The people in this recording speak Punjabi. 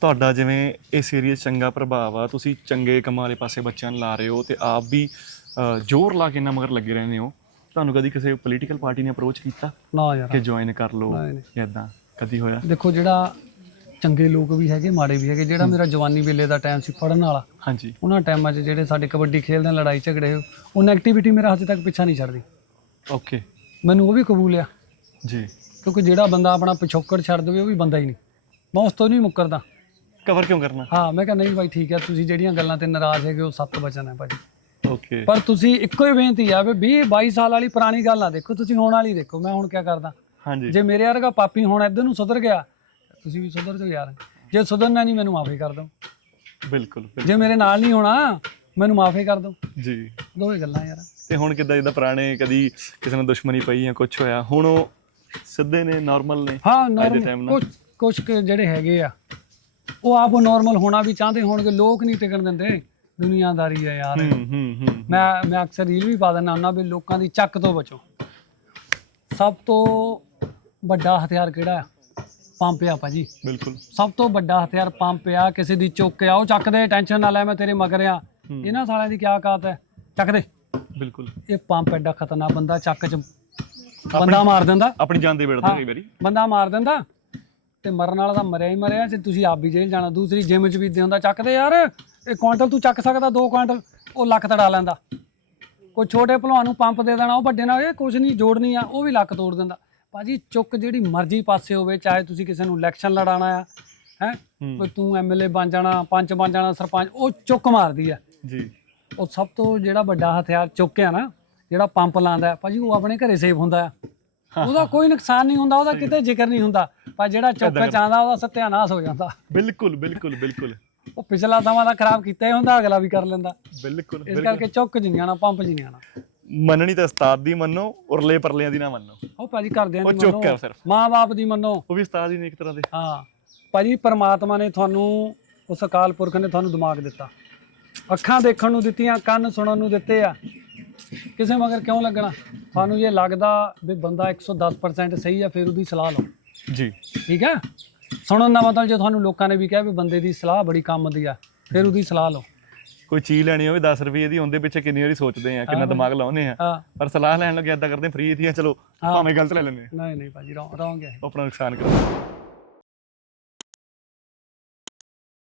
ਤੁਹਾਡਾ ਜਿਵੇਂ ਇਸ ਏਰੀਆ 'ਚ ਚੰਗਾ ਪ੍ਰਭਾਵ ਆ ਤੁਸੀਂ ਚੰਗੇ ਕੰਮਾਂ ਵਾਲੇ ਪਾਸੇ ਬੱਚਿਆਂ ਨੂੰ ਲਾ ਰਹੇ ਹੋ ਤੇ ਆਪ ਵੀ ਅ, ਜ਼ੋਰ ਲਾ ਕੇ ਇਹਨਾਂ ਮਗਰ ਲੱਗੇ ਰਹਿੰਦੇ ਹੋ। ਤੁਹਾਨੂੰ ਕਦੀ ਕਿਸੇ ਪੋਲੀਟੀਕਲ ਪਾਰਟੀ ਨੇ ਅਪਰੋਚ ਕੀਤਾ? ਨਾ ਯਾਰ। ਕਿ ਜੁਆਇਨ ਕਰ ਲਓ ਨਹੀਂ, ਨਹੀਂ। ਜਾਂ ਇਦਾਂ ਕਦੀ ਹੋਇਆ? ਦੇਖੋ ਜਿਹੜਾ ਚੰਗੇ ਲੋਕ ਵੀ ਹੈਗੇ ਮਾੜੇ ਵੀ ਹੈਗੇ ਜਿਹੜਾ ਮੇਰਾ ਜਵਾਨੀ ਵੇਲੇ ਦਾ ਟਾਈਮ ਸੀ ਪੜਨ ਵਾਲਾ ਹਾਂਜੀ। ਉਹਨਾਂ ਟਾਈਮਾਂ 'ਚ ਜਿਹੜੇ ਸਾਡੇ ਕਬੱਡੀ ਖੇਡਦੇ ਆ, ਲੜਾਈ ਝਗੜੇ ਉਹ ਨੈਗੇਟਿਵਿਟੀ ਮੇਰਾ ਹਜੇ ਤੱਕ ਪਿੱਛਾ ਨਹੀਂ ਛੱਡਦੀ। ਓਕੇ ਮੈਨੂੰ ਉਹ ਵੀ ਕਬੂਲ ਆ। ਜੀ। ਕਿਉਂਕਿ ਜਿਹੜਾ ਬੰਦਾ ਆਪਣਾ ਪਿਛੋਕੜ ਛੱਡ ਦੇਵੇ ਉਹ ਵੀ ਬੰਦਾ ਹੀ ਨਹੀਂ। ਮੈਂ ਉਸ ਤੋਂ ਨਹੀਂ ਮੁੱਕਰਦਾ। ਕਵਰ ਕਿਉਂ ਕਰਨਾ? ਹਾਂ ਮੈਂ ਕਹਿੰਦਾ ਨਹੀਂ ਭਾਈ ਠੀਕ ਹੈ ਤੁਸੀਂ ਜਿਹੜੀਆਂ ਗੱਲਾਂ ਤੇ ਨਾਰਾਜ਼ ਹੈਗੇ ਉਹ ਸੱਤ ਬਚਨ ਹੈ ਭਾਜੀ। ਓਕੇ ਪਰ ਤੁਸੀਂ ਇੱਕੋ ਹੀ ਬੇਨਤੀ ਆ ਵੀ 20 22 ਸਾਲ ਵਾਲੀ ਪੁਰਾਣੀ ਗੱਲ ਨਾ ਦੇਖੋ ਤੁਸੀਂ ਹੁਣ ਵਾਲੀ ਦੇਖੋ ਮੈਂ ਹੁਣ ਕੀ ਕਰਦਾ? ਹਾਂਜੀ। ਜੇ ਮੇਰੇ ਵਰਗਾ ਪਾਪੀ ਹੁਣ ਇੱਧਰ ਨੂੰ ਸੁਧਰ ਗਿਆ ਤੁਸੀਂ ਵੀ ਸੁਧਰ ਜਾਓ ਯਾਰ। ਜੇ ਸੁਧਰਨਾ ਨਹੀਂ ਮੈਨੂੰ ਮਾਫੀ ਕਰ ਦਿਓ। ਬਿਲਕੁਲ ਬਿਲਕੁਲ। ਜੇ ਮੇਰੇ ਨਾਲ ਨਹੀਂ ਹੋਣਾ ਮੈਨੂੰ ਮਾਫੀ ਕਰ ਦਿਓ। ਜੀ। ਦੋਵੇਂ ਗੱਲਾਂ ਯਾਰ। ਤੇ ਹੁਣ ਕਿੱਦਾਂ ਜਿੱਦਾਂ ਪੁਰਾਣੇ ਕਦੀ ਕਿਸੇ ਨਾਲ ਦੁਸ਼ਮਣੀ ਪਈ ਜਾਂ ਕੁਝ ਹੋਇਆ ਹੁਣ ਉਹ ਸਿੱਧੇ ਨੇ ਨਾਰਮਲ ਨੇ ਹਾਂ time ਨਾਰਮਲ। ਕੁਝ ਕੁਝ ਜਿਹੜੇ ਹੈਗੇ ਆ। ਉਹ ਆਪ ਨਾਰਮਲ ਹੋਣਾ ਵੀ ਚਾਹੁੰਦੇ ਹੋਣਗੇ ਲੋਕ ਨਹੀਂ ਟਿਕਣ ਦਿੰਦੇ। ਦੁਨੀਆਦਾਰੀ ਯਾਰ। ਹੂੰ ਹੂੰ ਹੂੰ ਮੈਂ ਮੈਂ ਅਕਸਰ ਰੀਲ ਵੀ ਪਾ ਦਿੰਦਾ ਹੁੰਦਾ ਵੀ ਲੋਕਾਂ ਦੀ ਚੱਕ ਤੋਂ ਬਚੋ। ਸਭ ਤੋਂ ਵੱਡਾ ਹਥਿਆਰ ਕਿਹੜਾ ਆ? ਪੰਪ ਆ ਭਾਜੀ। ਬਿਲਕੁਲ। ਸਭ ਤੋਂ ਵੱਡਾ ਹਥਿਆਰ ਪੰਪ ਆ ਕਿਸੇ ਦੀ ਚੁੱਕ ਆ ਉਹ ਚੱਕ ਦੇ ਟੈਨਸ਼ਨ ਨਾ ਲੈ ਮੈਂ ਤੇਰੇ ਮਗਰ ਆ। ਇਹਨਾਂ ਸਾਲਿਆਂ ਦੀ ਕੀ ਔਕਾਤ ਹੈ? ਚੱਕ ਦੇ। ਬਿਲਕੁਲ। ਇਹ ਪੰਪ ਐਡਾ ਖਤਰਨਾਕ ਬੰਦਾ ਚੱਕ ਚ ਬੰਦਾ ਮਾਰ ਦਿੰਦਾ। ਆਪਣੀ ਜਾਨ ਦੇ ਵਿੜਦੇ ਕਈ ਵਾਰੀ। ਬੰਦਾ ਮਾਰ ਦਿੰਦਾ। ਤੇ ਮਰਨ ਵਾਲਾ ਤਾਂ ਮਰਿਆ ਹੀ ਮਰਿਆ ਜੇ ਤੁਸੀਂ ਆਪ ਵੀ ਜੇਲ੍ਹ ਜਾਣਾ ਦੂਸਰੀ ਜਿਮ ਚ ਵੀ ਦੇ ਹੁੰਦਾ ਚੱਕ ਦੇ ਯਾਰ ਇਹ ਕੁਆਂਟਲ ਤੂੰ ਚੱਕ ਸਕਦਾ 2 ਕੁਆਂਟਲ ਉਹ ਲੱਕ ਤੜਾ ਲੈਂਦਾ। ਕੋਈ ਛੋਟੇ ਭਲਵਾਨ ਨੂੰ ਪੰਪ ਦੇ ਦੇਣਾ ਉਹ ਵੱਡੇ ਨਾਲ ਇਹ ਕੁਝ ਨਹੀਂ ਜੋੜਨੀ ਆ ਉਹ ਵੀ ਲੱਕ ਤੋੜ ਦਿੰਦਾ। ਭਾਜੀ ਚੁੱਕ ਜਿਹੜੀ ਮਰਜ਼ੀ ਪਾਸੇ ਹੋਵੇ ਚਾਹੇ ਤੁਸੀਂ ਕਿਸੇ ਨੂੰ ਇਲੈਕਸ਼ਨ ਲੜਾਣਾ ਆ ਹੈ? ਕੋਈ ਤੂੰ ਐਮਐਲਏ ਬਣ ਜਾਣਾ ਪੰਚ ਬਣ ਜਾਣਾ ਸਰਪੰਚ ਉਹ ਚੁੱਕ ਮਾਰਦੀ ਆ। ਜੀ। ਉਹ ਸਭ ਤੋਂ ਜਿਹੜਾ ਵੱਡਾ ਹਥਿਆਰ ਚੁੱਕ ਆ ਨਾ ਜਿਹੜਾ ਪੰਪ ਲਾਉਂਦਾ ਭਾਜੀ ਉਹ ਆਪਣੇ ਘਰੇ ਸੇਫ ਹੁੰਦਾ ਆ। ਉਹਦਾ ਕੋਈ ਨੁਕਸਾਨ ਨਹੀਂ ਹੁੰਦਾ ਉਹਦਾ ਕਿਤੇ ਜ਼ਿਕਰ ਨਹੀਂ ਹੁੰਦਾ। ਪਰ ਜਿਹੜਾ ਚੁੱਕ ਚਾਹੁੰਦਾ ਉਹਦਾ ਸਤਿਆਨਾਸ਼ ਹੋ ਜਾਂਦਾ। ਬਿਲਕੁਲ ਬਿਲਕੁਲ ਬਿਲਕੁਲ। ਉਹ ਪਿਛਲਾ ਸਮਾਂ ਦਾ ਖਰਾਬ ਕੀਤਾ ਹੀ ਹੁੰਦਾ ਅਗਲਾ ਵੀ ਕਰ ਲੈਂਦਾ। ਬਿਲਕੁਲ ਇਸ ਕਰਕੇ ਚੁੱਕ ਜਿ ਨਹੀਂ ਆਣਾ ਪੰਪ ਜਿ ਨਹੀਂ ਆਣਾ ਮੰਨਣੀ ਤਾਂ ਉਸਤਾਦ ਦੀ ਮੰਨੋ ਉਰਲੇ ਪਰਲਿਆਂ ਦੀ ਨਾ ਮੰਨੋ। ਉਹ ਭਾਜੀ ਘਰਦਿਆਂ ਉਹ ਦੀ ਚੁੱਕ ਮੰਨੋ ਆ ਸਿਰਫ। ਮਾਂ-ਬਾਪ ਦੀ ਮੰਨੋ। ਉਹ ਵੀ ਉਸਤਾਦ ਹੀ ਨੇ ਇੱਕ ਤਰ੍ਹਾਂ ਦੇ। ਹਾਂ। ਭਾਜੀ ਪਰਮਾਤਮਾ ਨੇ ਤੁਹਾਨੂੰ ਉਸ ਅਕਾਲ ਪੁਰਖ ਨੇ ਤੁਹਾਨੂੰ ਦਿਮਾਗ ਦਿੱਤਾ। ਅੱਖਾਂ ਦੇਖਣ ਨੂੰ ਦਿੱਤੀਆਂ ਕੰਨ ਸੁਣਨ ਨੂੰ ਦਿੱਤੇ ਆ। ਕਿਸੇ ਮਗਰ ਕਿਉਂ ਲੱਗਣਾ? ਤੁਹਾਨੂੰ ਜੇ ਲੱਗਦਾ ਵੀ ਬੰਦਾ 110% ਸਹੀ ਆ ਫਿਰ ਉਹਦੀ ਸਲਾਹ ਲਓ। ਜੀ। ਠੀਕ ਹੈ ਸੁਣਨ ਦਾ ਮਤਲਬ ਜੇ ਤੁਹਾਨੂੰ ਲੋਕਾਂ ਨੇ ਵੀ ਕਿਹਾ ਵੀ ਬੰਦੇ ਦੀ ਸਲਾਹ ਬੜੀ ਕੰਮ ਦੀ ਆ ਫਿਰ ਉਹਦੀ ਸਲਾਹ ਲਓ। ਕੋਈ ਚੀਜ਼ ਲੈਣੀ ਹੋਵੇ 10 ਰੁਪਏ ਦੀ ਉਹਦੇ ਪਿੱਛੇ ਕਿੰਨੀ ਵਾਰੀ ਸੋਚਦੇ ਆ ਕਿੰਨਾ ਦਿਮਾਗ ਲਾਉਂਦੇ ਆ। ਹਾਂ। ਪਰ ਸਲਾਹ ਲੈਣ ਲੱਗੇ ਏਦਾਂ ਕਰਦੇ ਫ੍ਰੀ ਆ ਚਲੋ ਭਾਵੇਂ ਗਲਤ ਲੈ ਲੈਂਦੇ ਆ। ਨਹੀਂ ਨਹੀਂ ਭਾਜੀ ਰੌਂਗ ਰੌਂਗ ਹੈ ਆਪਣਾ ਨੁਕਸਾਨ ਕਰਦੇ